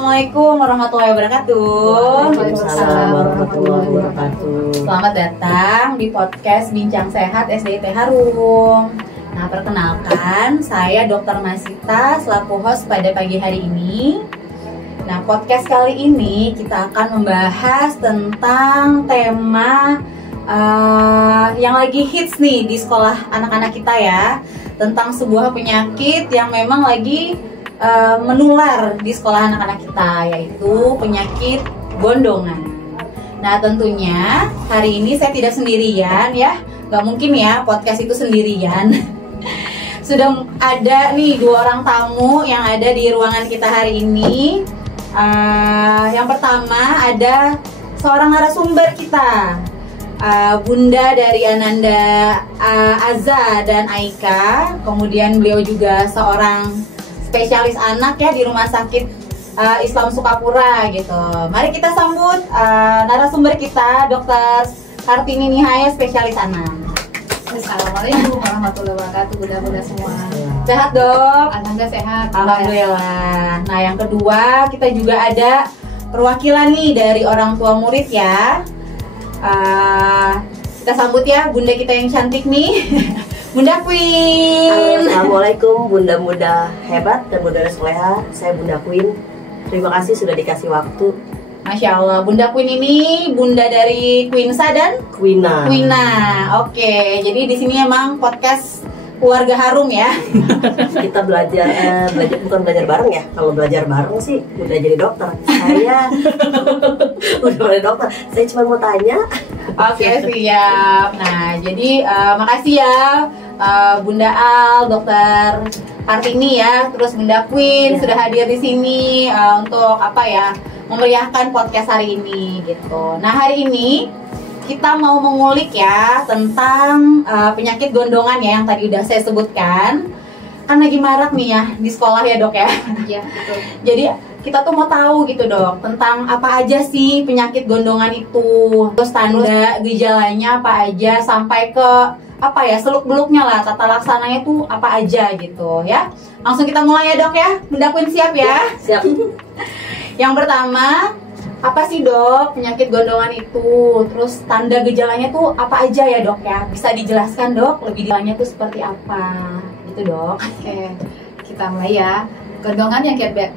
Assalamualaikum warahmatullahi wabarakatuh. Waalaikumsalam warahmatullahi wabarakatuh. Selamat datang di podcast Bincang Sehat SDIT Harum. Nah, perkenalkan, saya Dr. Masita selaku host pada pagi hari ini. Nah, podcast kali ini kita akan membahas tentang tema yang lagi hits nih di sekolah anak-anak kita ya, tentang sebuah penyakit yang memang lagi menular di sekolah anak-anak kita, yaitu penyakit gondongan. Nah, tentunya hari ini saya tidak sendirian ya, nggak mungkin ya podcast itu sendirian. Sudah ada nih 2 orang tamu yang ada di ruangan kita hari ini. Yang pertama ada seorang narasumber kita, Bunda dari Ananda Aza dan Aika. Kemudian beliau juga seorang spesialis anak ya di Rumah Sakit Islam Sukapura gitu. Mari kita sambut narasumber kita, Dr. Kartini Nihaya, spesialis anak. Assalamualaikum warahmatullahi wabarakatuh, bunda-bunda semua. Sehat, Dok? Alhamdulillah sehat. Alhamdulillah. Nah, yang kedua kita juga ada perwakilan nih dari orang tua murid ya. Kita sambut ya bunda kita yang cantik nih. Bunda Queen. Assalamualaikum bunda-bunda hebat dan bunda soleha. Saya Bunda Queen. Terima kasih sudah dikasih waktu. Masya Allah, Bunda Queen ini bunda dari Queensa dan Quina. Oke, jadi di sini emang podcast keluarga harum ya. Kita belajar bukan belajar bareng ya. Kalau belajar bareng sih udah jadi dokter. Saya udah jadi dokter. Saya cuma mau tanya. Oke, siap. Nah, jadi makasih ya Bunda Al, Dokter Kartini ya, terus Bunda Queen sudah hadir di sini untuk memeriahkan podcast hari ini gitu. Nah, hari ini kita mau mengulik ya tentang penyakit gondongan ya yang tadi udah saya sebutkan. Kan lagi marak nih ya di sekolah ya, Dok ya. Iya, betul. Jadi kita tuh mau tahu gitu, Dok, tentang apa aja sih penyakit gondongan itu, terus tanda gejalanya apa aja, sampai ke seluk-beluknya lah, tata laksananya tuh apa aja gitu ya. Langsung kita mulai ya, Dok ya. Bunda Queen siap ya? Siap. Yang pertama, apa sih, Dok, penyakit gondongan itu? Terus tanda gejalanya tuh apa aja ya, Dok ya? Bisa dijelaskan, Dok, lebih detailnya tuh seperti apa? Gitu, Dok. Oke, kita mulai ya. Gondongan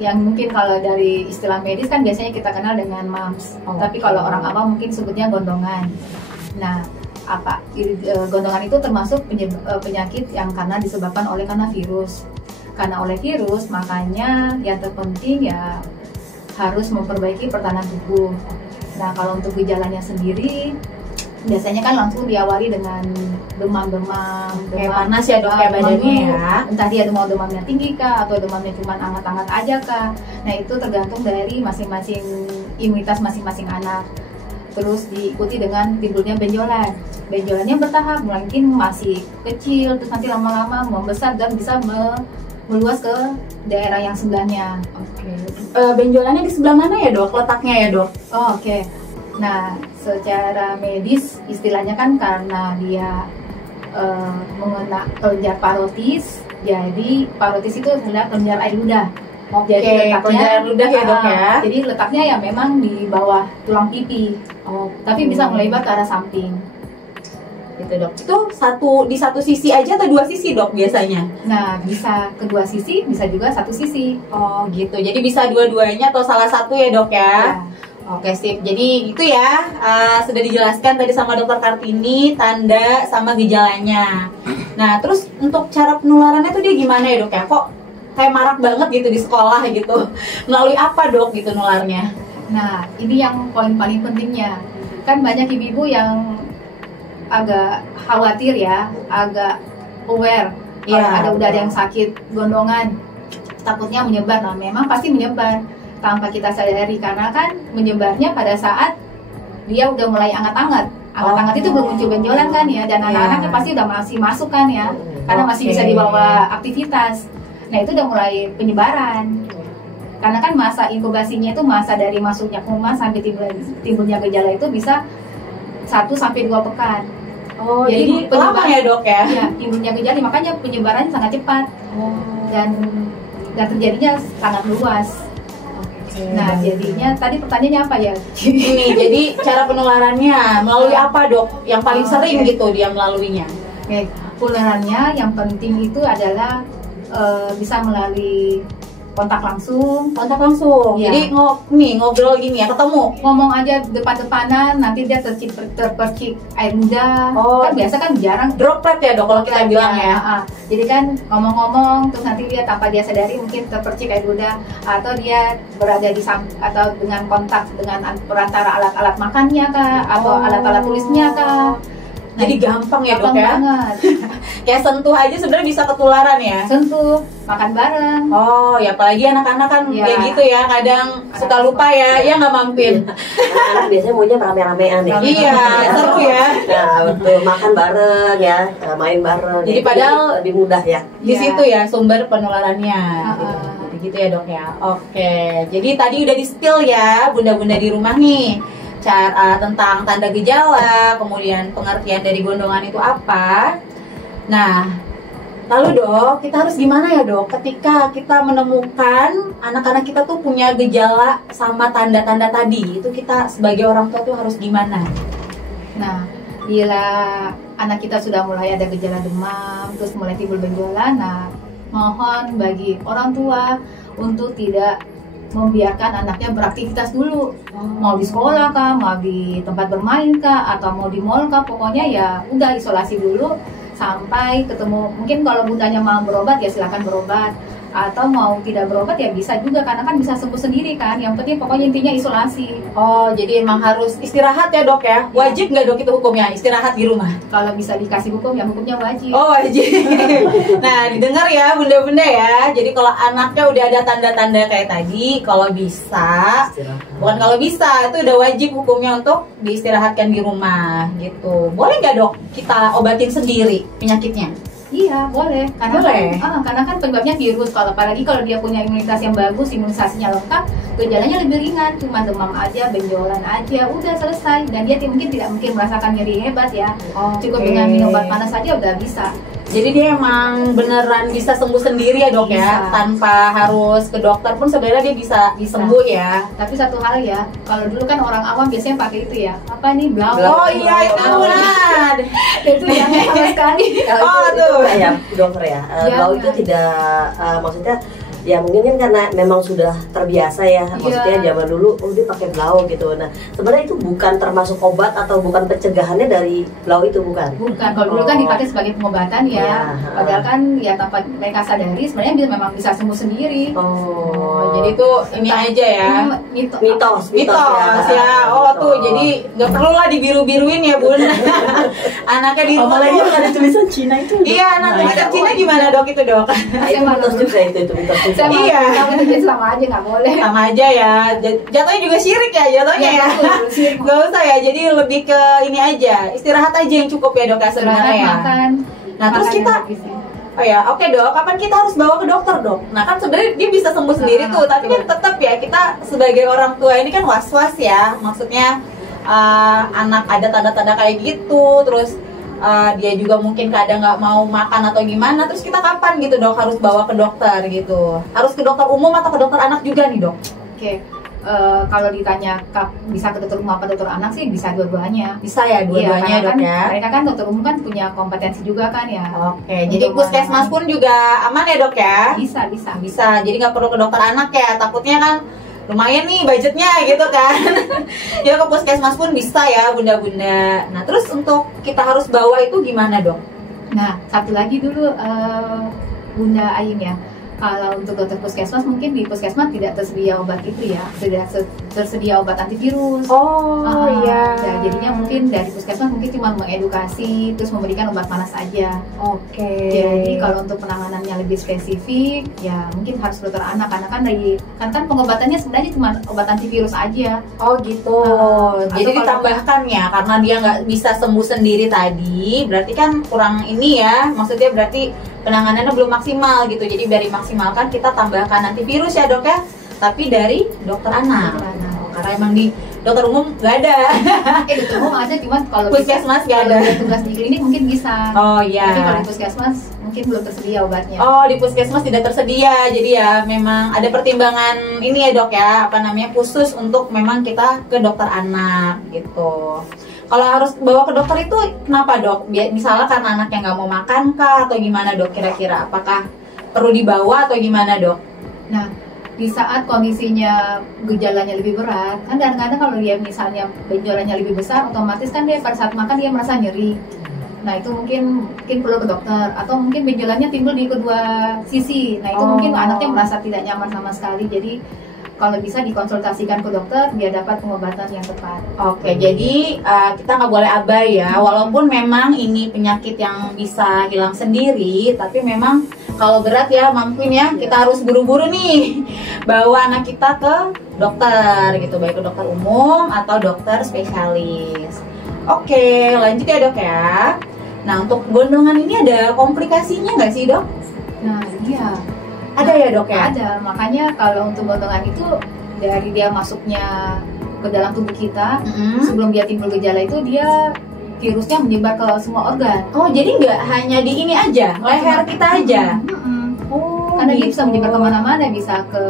yang mungkin kalau dari istilah medis kan biasanya kita kenal dengan mumps. Tapi kalau orang awam mungkin sebutnya gondongan. Nah, gondongan itu termasuk penyakit yang disebabkan karena virus. Karena oleh virus, makanya yang terpenting ya harus memperbaiki pertahanan tubuh. Nah, kalau untuk gejalanya sendiri biasanya kan langsung diawali dengan demam-demam, kayak panas ya, Dok, kayak badannya ya. Entah dia mau demamnya tinggi kah atau demamnya cuma hangat-hangat aja kah. Nah, itu tergantung dari masing-masing imunitas masing-masing anak. Terus diikuti dengan timbulnya benjolan. Benjolannya bertahap, mungkin masih kecil, terus nanti lama-lama membesar dan bisa meluas ke daerah yang sebelahnya. Oke. Benjolannya di sebelah mana ya, Dok? Letaknya ya, Dok? Oh, oke. Nah, secara medis istilahnya kan karena dia mengena kelenjar parotis. Jadi parotis itu adalah kelenjar air ludah. Jadi letaknya air ludah ya, Dok ya. Jadi letaknya ya memang di bawah tulang pipi. Tapi bisa melebar ke arah samping. Gitu, Dok. Itu di satu sisi aja atau 2 sisi, Dok, biasanya? Nah, bisa kedua sisi, bisa juga satu sisi. Oh, gitu. Jadi bisa dua-duanya atau salah satu ya, Dok ya? Oke, sip. Jadi itu ya, sudah dijelaskan tadi sama Dokter Kartini, tanda sama gejalanya. Nah, terus untuk cara penularannya tuh dia gimana ya, Dok ya? Kok kayak marak banget gitu di sekolah gitu? Melalui apa, Dok, gitu nularnya? Nah, ini yang poin paling pentingnya. Kan banyak ibu-ibu yang agak khawatir ya, agak aware kalau udah ada yang sakit gondongan, takutnya menyebar. Nah, memang pasti menyebar tanpa kita sadari, karena kan menyebarnya pada saat dia udah mulai anget-anget. Anget-anget itu belum muncul benjolan kan ya, dan anak-anaknya pasti udah masih masuk kan ya, karena masih bisa dibawa aktivitas. Nah, itu udah mulai penyebaran. Karena kan masa inkubasinya itu masa dari masuknya kuman sampai timbulnya gejala itu bisa 1-2 pekan. Oh, jadi lama ya, Dok ya? Iya, timbulnya gejala, makanya penyebarannya sangat cepat. Dan terjadinya sangat luas. Nah, jadinya tadi pertanyaannya apa ya? Ini jadi cara penularannya melalui apa dok? Yang paling sering Oke. gitu dia melaluinya? Oke, penularannya yang penting itu adalah bisa melalui kontak langsung. Kontak langsung. Iya. Jadi ngobrol gini ya, ketemu. Ngomong aja depan-depanan, nanti dia terpercik air ludah. Oh. Kan biasa kan jarang. Droplet ya dok kalau kita bilang ya. Jadi kan ngomong-ngomong, terus nanti dia tanpa dia sadari mungkin terpercik air ludah, atau dia berada di atau dengan kontak dengan perantara alat-alat makannya kah, atau alat-alat tulisnya kah. Jadi gampang ya dok Gampang ya. banget. Kayak sentuh aja sebenarnya bisa ketularan ya. Sentuh, makan bareng. Oh ya apalagi anak-anak kan Iya. kayak gitu ya, kadang suka lupa ya, ya nggak mampir. Anak biasanya maunya rame-ramean ya. Iya, seru ya. Nah betul, makan bareng ya, main bareng. Jadi padahal lebih mudah ya. Di Iya. situ ya sumber penularannya. Uh-uh. Jadi gitu ya dok ya. Oke, jadi tadi udah di spill ya bunda-bunda di rumah nih, cara tentang tanda gejala, kemudian pengertian dari gondongan itu apa. Nah, lalu dok, kita harus gimana ya dok ketika kita menemukan anak-anak kita tuh punya gejala sama tanda-tanda tadi, itu kita sebagai orang tua tuh harus gimana? Nah, bila anak kita sudah mulai ada gejala demam, terus mulai timbul benjolan, nah mohon bagi orang tua untuk tidak membiarkan anaknya beraktivitas dulu, mau di sekolah kah, mau di tempat bermain kah, atau mau di mall kah, pokoknya ya udah isolasi dulu sampai ketemu. Mungkin kalau bundanya mau berobat ya silakan berobat, atau mau tidak berobat ya bisa juga, karena kan bisa sembuh sendiri kan. Yang penting pokoknya intinya isolasi. Oh, jadi emang harus istirahat ya dok ya? Wajib nggak dok itu hukumnya istirahat di rumah? Kalau bisa dikasih hukum ya hukumnya wajib. Oh wajib. Nah didengar ya bunda-bunda ya. Jadi kalau anaknya udah ada tanda-tanda kayak tadi, kalau bisa, bukan kalau bisa, itu udah wajib hukumnya untuk diistirahatkan di rumah gitu. Boleh nggak dok kita obatin sendiri penyakitnya? Iya boleh, karena Boleh. karena kan penyebabnya virus. Kalau apalagi kalau dia punya imunitas yang bagus, imunisasinya lengkap, gejalanya lebih ringan, cuma demam aja, benjolan aja, udah selesai. Dan dia mungkin tidak mungkin merasakan nyeri hebat ya. Cukup Oke. dengan minum obat panas saja udah bisa. Jadi dia emang beneran bisa sembuh sendiri ya dok ya, Bisa. tanpa harus ke dokter pun sebenarnya dia bisa sembuh ya. Tapi satu hal ya, kalau dulu kan orang awam biasanya pakai itu ya, apa nih, blau. Oh iya itu benar. Itu yang sama sekali. Oh, tuh. Ya dokter ya. Blau itu tidak maksudnya ya mungkin kan karena memang sudah terbiasa ya. Maksudnya zaman dulu dia pakai blau gitu. Nah sebenarnya itu bukan termasuk obat atau bukan pencegahannya dari blau itu, bukan? Bukan, kalau dulu kan dipakai sebagai pengobatan ya. Iya. Padahal kan ya tanpa mereka sadari sebenarnya memang bisa sembuh sendiri. Oh, jadi itu ini aja ya. Mitos Ya. Oh tuh, jadi nggak perlu lah dibiru-biruin ya bun. Anaknya di rumah Apalagi tuh. ada tulisan Cina itu. Iya, anak tulisan Cina gimana dok itu dok? Nah, itu mitos juga itu mitos juga. Saya mau Iya. bilang itu jadi sama aja nggak boleh. Sama aja ya. Jatuhnya juga syirik ya jatuhnya ya. betul, syirik. Gak usah ya. Jadi lebih ke ini aja. Istirahat aja yang cukup ya dok ya sebenarnya Istirahat, ya. makan. Nah, terus Makan kita yang bagus ya. Oh ya, oke dok. Kapan kita harus bawa ke dokter dok? Nah kan sebenarnya dia bisa sembuh sendiri tuh, tapi kan tetap ya kita sebagai orang tua ini kan was-was ya. Maksudnya anak ada tanda-tanda kayak gitu, terus dia juga mungkin kadang nggak mau makan atau gimana. Terus kita kapan gitu dok harus bawa ke dokter gitu? Harus ke dokter umum atau ke dokter anak juga nih dok? Oke. Kalau ditanya bisa ke dokter umum apa dokter anak sih bisa dua-duanya. Bisa ya dua-duanya Iya, dok kan ya. mereka kan dokter umum kan punya kompetensi juga kan ya. Oke, jadi Untuk puskesmas pun juga aman ya dok ya? Bisa, bisa. Bisa, jadi nggak perlu ke dokter anak ya, takutnya kan lumayan nih budgetnya gitu kan. Ya ke puskesmas pun bisa ya bunda-bunda. Nah terus untuk kita harus bawa itu gimana dok? Nah, satu lagi dulu Bunda Ayin ya. Kalau untuk dokter puskesmas mungkin di puskesmas tidak tersedia obat itu ya, tidak tersedia obat antivirus. Oh iya. Ya, jadinya mungkin dari puskesmas mungkin cuma mengedukasi terus memberikan obat panas aja. Oke. Jadi kalau untuk penanganannya lebih spesifik ya mungkin harus dokter anak, karena kan pengobatannya sebenarnya cuma obat antivirus aja. Oh gitu. Jadi atau ditambahkan ya, karena dia nggak bisa sembuh sendiri tadi, berarti kan kurang ini ya. Maksudnya berarti penanganannya belum maksimal gitu. Jadi dari maksimalkan kita tambahkan antivirus ya dok ya. Tapi dari dokter anak. Karena emang di dokter umum nggak ada. Dokter umum ada, cuma kalau Puskesmas nggak kalau ada. dia tugas di klinik mungkin bisa. Oh Tapi iya. kalau di puskesmas mungkin mungkin belum tersedia obatnya. Oh, di puskesmas tidak tersedia. Jadi ya memang ada pertimbangan ini ya dok ya, apa namanya, khusus untuk memang kita ke dokter anak gitu. Kalau harus bawa ke dokter itu kenapa dok? Misalnya karena anaknya nggak mau makan kah atau gimana dok kira-kira? Apakah perlu dibawa atau gimana dok? Nah, di saat kondisinya gejalanya lebih berat, kan kadang-kadang kalau dia misalnya benjolannya lebih besar, otomatis kan dia pada saat makan dia merasa nyeri. Nah itu mungkin perlu ke dokter, atau mungkin benjolannya timbul di kedua sisi. Nah itu mungkin anaknya merasa tidak nyaman sama sekali. Jadi kalau bisa dikonsultasikan ke dokter biar dapat pengobatan yang tepat. Oke, jadi kita nggak boleh abai ya. Walaupun memang ini penyakit yang bisa hilang sendiri, tapi memang kalau berat ya mungkin ya kita harus buru-buru nih bawa anak kita ke dokter gitu, baik ke dokter umum atau dokter spesialis. Oke, lanjut ya dok ya. Nah untuk gondongan ini ada komplikasinya nggak sih dok? Nah iya. Ada ya dok ya? Ada, makanya kalau untuk gondongan itu dari dia masuknya ke dalam tubuh kita, sebelum dia timbul gejala itu dia virusnya menyebar ke semua organ. Oh jadi nggak hanya di ini aja, leher kita aja? Oh, karena dia bisa menyebar kemana-mana, bisa ke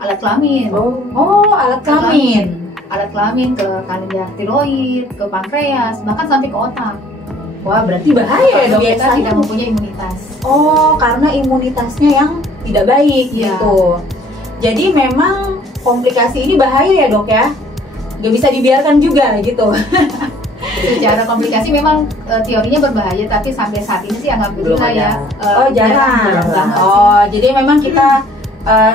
alat kelamin. Oh alat kelamin. Alat kelamin ke kelenjar tiroid, ke pankreas, bahkan sampai ke otak. Wah berarti bahaya ya dok. Kita tidak mempunyai imunitas. Oh karena imunitasnya yang tidak baik gitu. Jadi memang komplikasi ini bahaya ya dok ya. Gak bisa dibiarkan juga gitu. Secara komplikasi memang teorinya berbahaya, tapi sampai saat ini sih alhamdulillah ya. Oh jarang. Oh jadi memang kita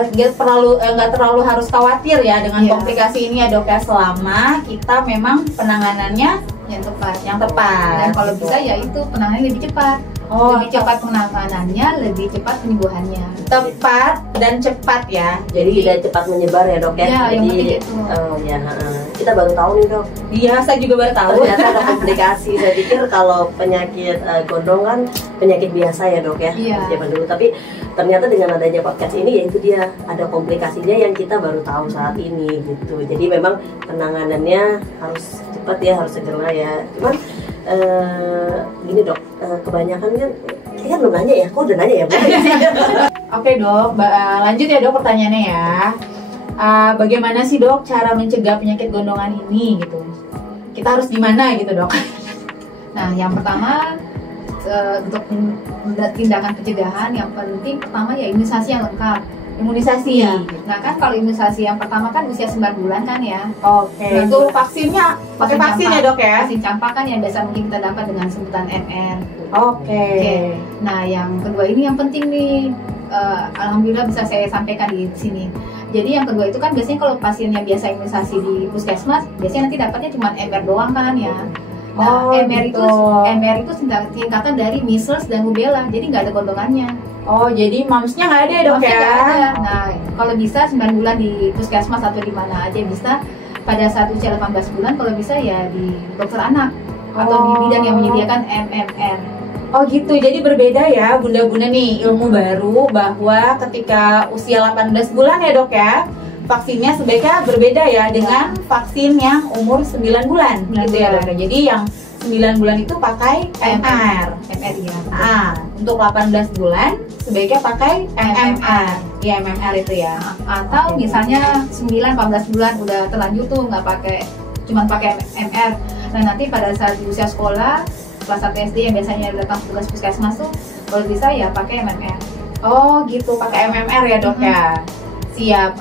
nggak terlalu harus khawatir ya dengan komplikasi ini ya dok ya, selama kita memang penanganannya yang tepat. Dan kalau bisa ya itu penanganannya lebih cepat. Lebih cepat penanganannya, lebih cepat penyembuhannya. Tepat dan cepat ya. Jadi tidak cepat menyebar ya dok ya. Ya, jadi yang penting itu. Kita baru tahu nih dok. Iya, saya juga baru tahu. Ternyata ada komplikasi. Saya pikir kalau penyakit gondong kan penyakit biasa ya dok ya. Iya. Zaman dulu. Tapi ternyata dengan adanya podcast ini yaitu dia ada komplikasinya yang kita baru tahu saat ini gitu. Jadi memang penanganannya harus cepat ya, harus segera ya. Cuman gini dok, kebanyakan kan kita kan belum nanya ya, kok udah nanya ya bu? Oke dok, lanjut ya dok pertanyaannya ya. Bagaimana sih dok cara mencegah penyakit gondongan ini gitu? Kita harus gimana gitu dok? Nah yang pertama untuk tindakan pencegahan yang penting pertama ya imunisasi yang lengkap. Imunisasi ya. Nah kan kalau imunisasi yang pertama kan usia 9 bulan kan ya. Oke. Nah, itu vaksinnya pakai vaksin ya dok ya? Vaksin campak kan yang biasa mungkin kita dapat dengan sebutan MR. Oke. Nah yang kedua ini yang penting nih, alhamdulillah bisa saya sampaikan di sini. Jadi yang kedua itu kan biasanya kalau pasiennya biasa imunisasi di puskesmas, biasanya nanti dapatnya cuma MR doang kan ya. Nah, MR itu singkatan dari measles dan rubella, jadi nggak ada gondongannya. Oh, jadi mumps-nya nggak ada ya dok ya? Ada. Nah, kalau bisa 9 bulan di puskesmas atau di mana aja bisa. Pada saat usia 18 bulan kalau bisa ya di dokter anak atau di bidan yang menyediakan MMR. Oh gitu, jadi berbeda ya bunda-bunda nih ilmu baru bahwa ketika usia 18 bulan ya dok ya, vaksinnya sebaiknya berbeda ya dengan vaksin yang umur 9 bulan gitu ya dok. Jadi yang 9 bulan itu pakai MR ya. Untuk 18 bulan sebaiknya pakai MMR. Ya MMR itu ya. Atau misalnya 9-14 bulan udah terlanjur tuh nggak pakai, cuman pakai MR. Nah nanti pada saat di usia sekolah kelas 1 SD yang biasanya datang tugas puskesmas tuh kalau bisa ya pakai MMR. Oh gitu, pakai MMR ya dok ya. Siap.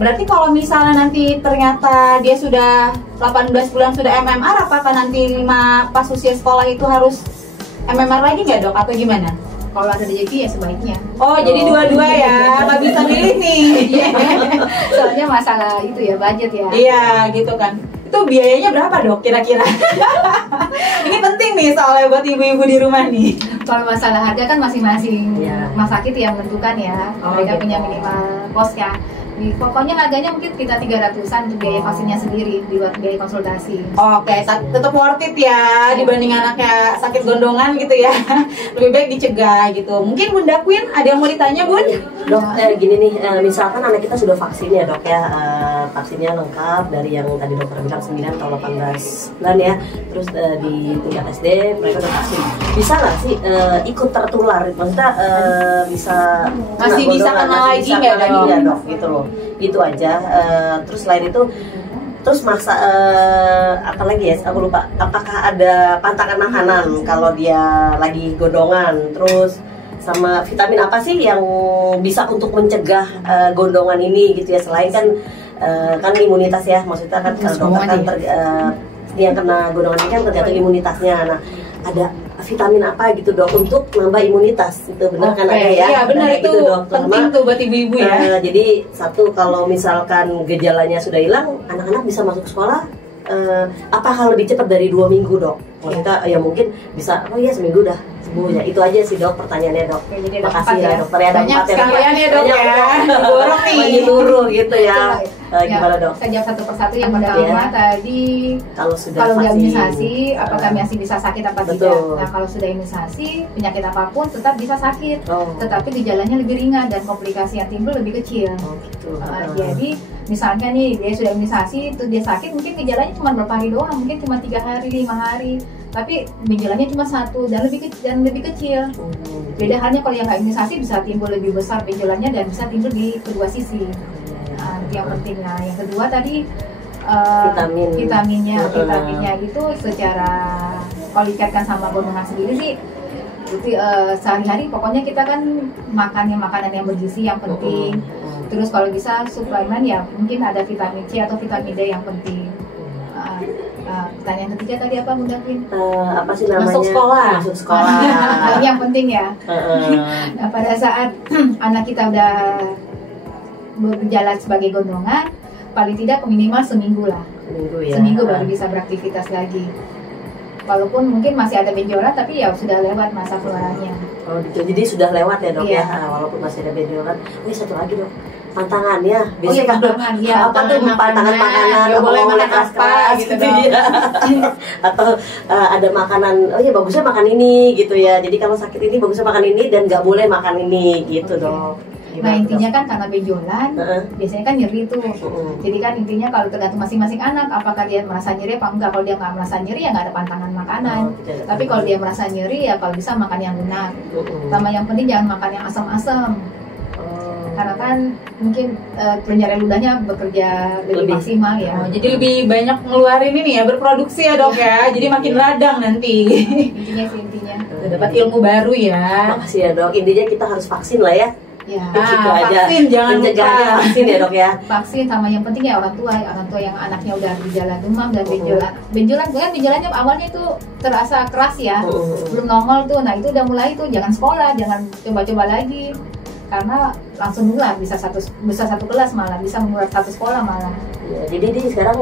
Berarti kalau misalnya nanti ternyata dia sudah 18 bulan sudah MMR, apakah nanti pas usia sekolah itu harus MMR lagi nggak dok atau gimana? Kalau ada rezeki ya sebaiknya. Oh jadi dua-dua ya, nggak bisa milih nih. Soalnya masalah itu ya budget ya. Iya gitu kan. Itu biayanya berapa dok kira-kira? Ini penting nih soalnya buat ibu-ibu di rumah nih. Kalau masalah harga kan masing-masing rumah sakit yang menentukan ya. Mereka punya minimal cost ya. Pokoknya harganya mungkin kita 300-an untuk biaya vaksinnya sendiri, di luar biaya konsultasi. Oke, tetap worth it ya dibanding anaknya sakit gondongan gitu ya. Lebih baik dicegah gitu. Mungkin Bunda Queen ada yang mau ditanya Bun? Dok, gini nih, misalkan anak kita sudah vaksin ya dok ya, vaksinnya lengkap dari yang tadi dokter bilang 9 atau 18 bulan ya. Terus di tingkat SD mereka udah vaksin. Bisa nggak sih ikut tertular? Maksudnya masih bisa kena lagi nggak dok? Gitu loh. Itu aja. Terus selain itu, terus masa apa lagi ya? Aku lupa. Apakah ada pantangan makanan kalau dia lagi gondongan? Terus sama vitamin apa sih yang bisa untuk mencegah gondongan ini gitu ya, selain kan imunitas ya, maksudnya kan kalau dokter kan yang kena gondongan ini kan tergantung imunitasnya. Nah, ada vitamin apa gitu dok untuk nambah imunitas, itu benar kan ada ya? Iya benar, itu gitu, dok. penting tuh buat ibu-ibu ya. Jadi satu, kalau misalkan gejalanya sudah hilang, anak-anak bisa masuk sekolah. Apa kalau lebih cepat dari 2 minggu dok? Maksudnya ya mungkin bisa, oh iya seminggu udah sembuh ya. Itu aja sih dok pertanyaannya dok. Oke, jadi makasih ya dokter ya. Banyak sekalian ya dok ya. Borong nih. Menyeluruh gitu ya. Gimana dok? Saya jawab satu persatu. Yang pertama tadi, kalau sudah imunisasi, apakah masih bisa sakit apa tidak? Nah, kalau sudah imunisasi, penyakit apapun tetap bisa sakit, tetapi gejalanya lebih ringan dan komplikasi yang timbul lebih kecil. Jadi misalnya nih dia sudah imunisasi, terus dia sakit, mungkin gejalanya cuma berapa hari doang, mungkin cuma 3 hari, 5 hari, tapi gejalanya cuma 1 dan lebih kecil. Beda halnya kalau yang nggak imunisasi, bisa timbul lebih besar gejalanya dan bisa timbul di kedua sisi. Yang pentingnya, yang kedua tadi vitaminnya itu secara kalau dikaitkan sama gondongan sendiri sih, sehari-hari pokoknya kita kan makanan yang bergizi yang penting. Terus kalau bisa suplemen ya mungkin ada vitamin C atau vitamin D yang penting. Pertanyaan ketiga tadi apa Bunda Queen? Apa sih namanya? Masuk sekolah. Ini yang penting ya. Nah, pada saat anak kita udah berjalan sebagai gondongan, paling tidak minimal seminggu lah. Seminggu baru bisa beraktivitas lagi. Walaupun mungkin masih ada benjolan, tapi ya sudah lewat masa keluarannya. Oh gitu, jadi sudah lewat ya dok ya. Walaupun masih ada benjolan. Satu lagi dok, pantangannya. Biasanya pantangan, ya. Apa tuh pantangan makanan? Ya, boleh makan apa gitu ya. Atau ada makanan, oh ya bagusnya makan ini gitu ya. Jadi kalau sakit ini bagusnya makan ini dan nggak boleh makan ini gitu dok. Nah intinya kan karena benjolan, biasanya kan nyeri tuh. Jadi kan intinya kalau tergantung masing-masing anak, apakah dia merasa nyeri apa enggak. Kalau dia nggak merasa nyeri ya nggak ada pantangan makanan. Tapi kalau dia merasa nyeri ya kalau bisa makan yang benar. Sama yang penting jangan makan yang asam-asam. Karena kan mungkin pencarian ludahnya bekerja lebih maksimal ya. Jadi lebih banyak ngeluarin ini ya, berproduksi ya dok ya. Jadi makin radang nanti. Intinya. Dapat ilmu baru ya. Makasih ya dok. Intinya kita harus vaksin lah ya. Ya. Vaksin jangan lupa. Vaksin ya dok ya. Vaksin sama yang penting ya orang tua yang anaknya udah bergejala demam dan benjolannya awalnya itu terasa keras ya, belum normal tuh. Nah itu udah mulai tuh jangan sekolah, jangan coba-coba lagi karena langsung nular, bisa satu kelas malah bisa menular satu sekolah malah. Ya, jadi ini sekarang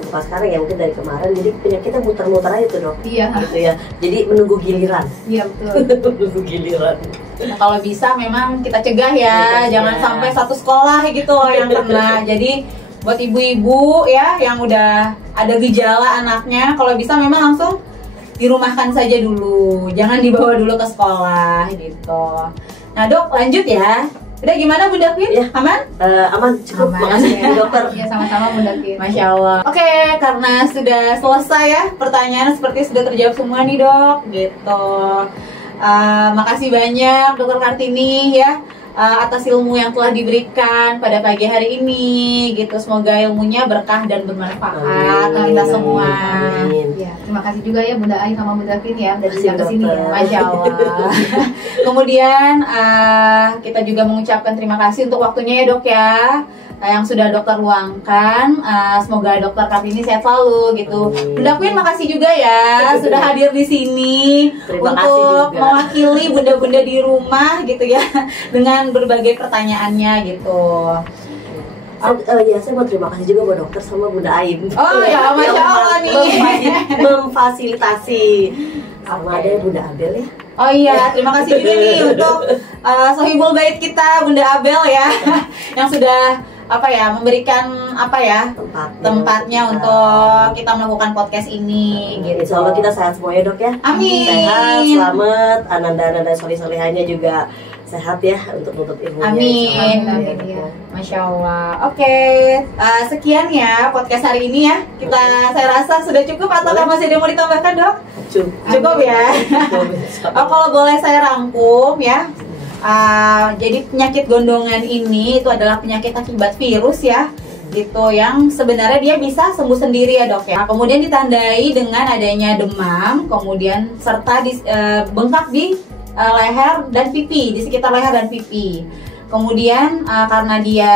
bukan sekarang ya, mungkin dari kemarin, jadi penyakitnya muter-muter aja tuh dok. Iya. Gitu ya. Jadi menunggu giliran. Iya betul. Menunggu giliran. Nah, kalau bisa memang kita cegah ya, jangan sampai satu sekolah gitu loh yang kena. Jadi buat ibu-ibu ya yang udah ada gejala anaknya, kalau bisa memang langsung dirumahkan saja dulu, jangan dibawa dulu ke sekolah gitu. Nah dok, lanjut ya. Udah gimana Bunda Queen? Ya. Aman? Aman, cukup. Makasih ya dokter. Ya sama-sama Bunda Queen. Masya Allah. Oke, karena sudah selesai ya pertanyaan, seperti sudah terjawab semua nih dok gitu. Makasih banyak Dokter Kartini ya atas ilmu yang telah diberikan pada pagi hari ini gitu. Semoga ilmunya berkah dan bermanfaat untuk kita semua. Ya, terima kasih juga ya Bunda Ai sama Bunda Queen ya udah datang ke sini ya. Masya Allah. Kemudian kita juga mengucapkan terima kasih untuk waktunya ya dok ya, yang sudah dokter luangkan. Semoga Dokter Kartini sehat selalu gitu. Bunda Queen makasih juga ya sudah hadir di sini untuk mewakili bunda-bunda di rumah gitu ya dengan berbagai pertanyaannya gitu. Ya, saya mau terima kasih juga buat dokter sama Bunda Aim. Oh ya, Masya Allah nih memfasilitasi. Sama ada Bunda Abel ya. Oh iya, terima kasih juga nih untuk Sohibul Bait kita Bunda Abel ya yang sudah memberikan tempatnya untuk kita melakukan podcast ini gitu. Insya Allah kita sehat semua ya dok ya. Amin. Sehat, selamat, ananda solihahnya juga sehat ya untuk nutup ilmunya. Amin. Amin, ya. Masya Allah. Oke, sekian ya podcast hari ini ya. Saya rasa sudah cukup atau masih ada yang mau ditambahkan, Dok? Cukup ya. Kalau boleh saya rangkum ya. Jadi penyakit gondongan ini itu adalah penyakit akibat virus ya, gitu, yang sebenarnya dia bisa sembuh sendiri ya, Dok ya. Kemudian ditandai dengan adanya demam, kemudian serta bengkak di leher dan pipi, di sekitar leher dan pipi. Kemudian karena dia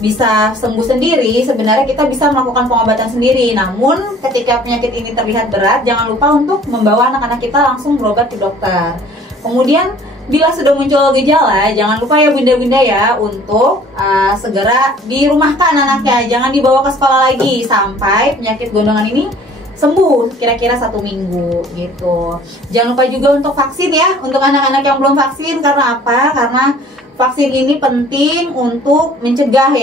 bisa sembuh sendiri, sebenarnya kita bisa melakukan pengobatan sendiri. Namun ketika penyakit ini terlihat berat, jangan lupa untuk membawa anak-anak kita langsung berobat ke dokter. Kemudian bila sudah muncul gejala, jangan lupa ya bunda-bunda ya untuk segera dirumahkan anaknya, jangan dibawa ke sekolah lagi sampai penyakit gondongan ini sembuh, kira-kira 1 minggu gitu. Jangan lupa juga untuk vaksin ya, untuk anak-anak yang belum vaksin. Karena apa? Karena vaksin ini penting untuk mencegah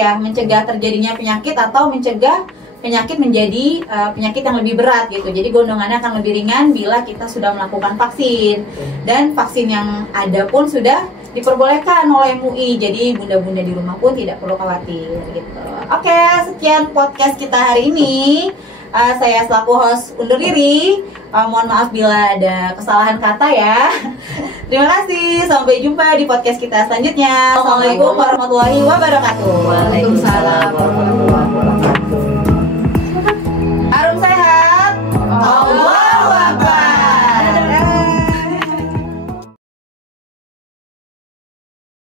terjadinya penyakit atau mencegah penyakit menjadi penyakit yang lebih berat gitu. Jadi gondongannya akan lebih ringan bila kita sudah melakukan vaksin. Dan vaksin yang ada pun sudah diperbolehkan oleh MUI. Jadi bunda-bunda di rumah pun tidak perlu khawatir gitu. Oke, sekian podcast kita hari ini. Saya selaku host undur diri. Mohon maaf bila ada kesalahan kata ya. Terima kasih. Sampai jumpa di podcast kita selanjutnya. Assalamualaikum warahmatullahi wabarakatuh. Waalaikumsalam warahmatullahi wabarakatuh.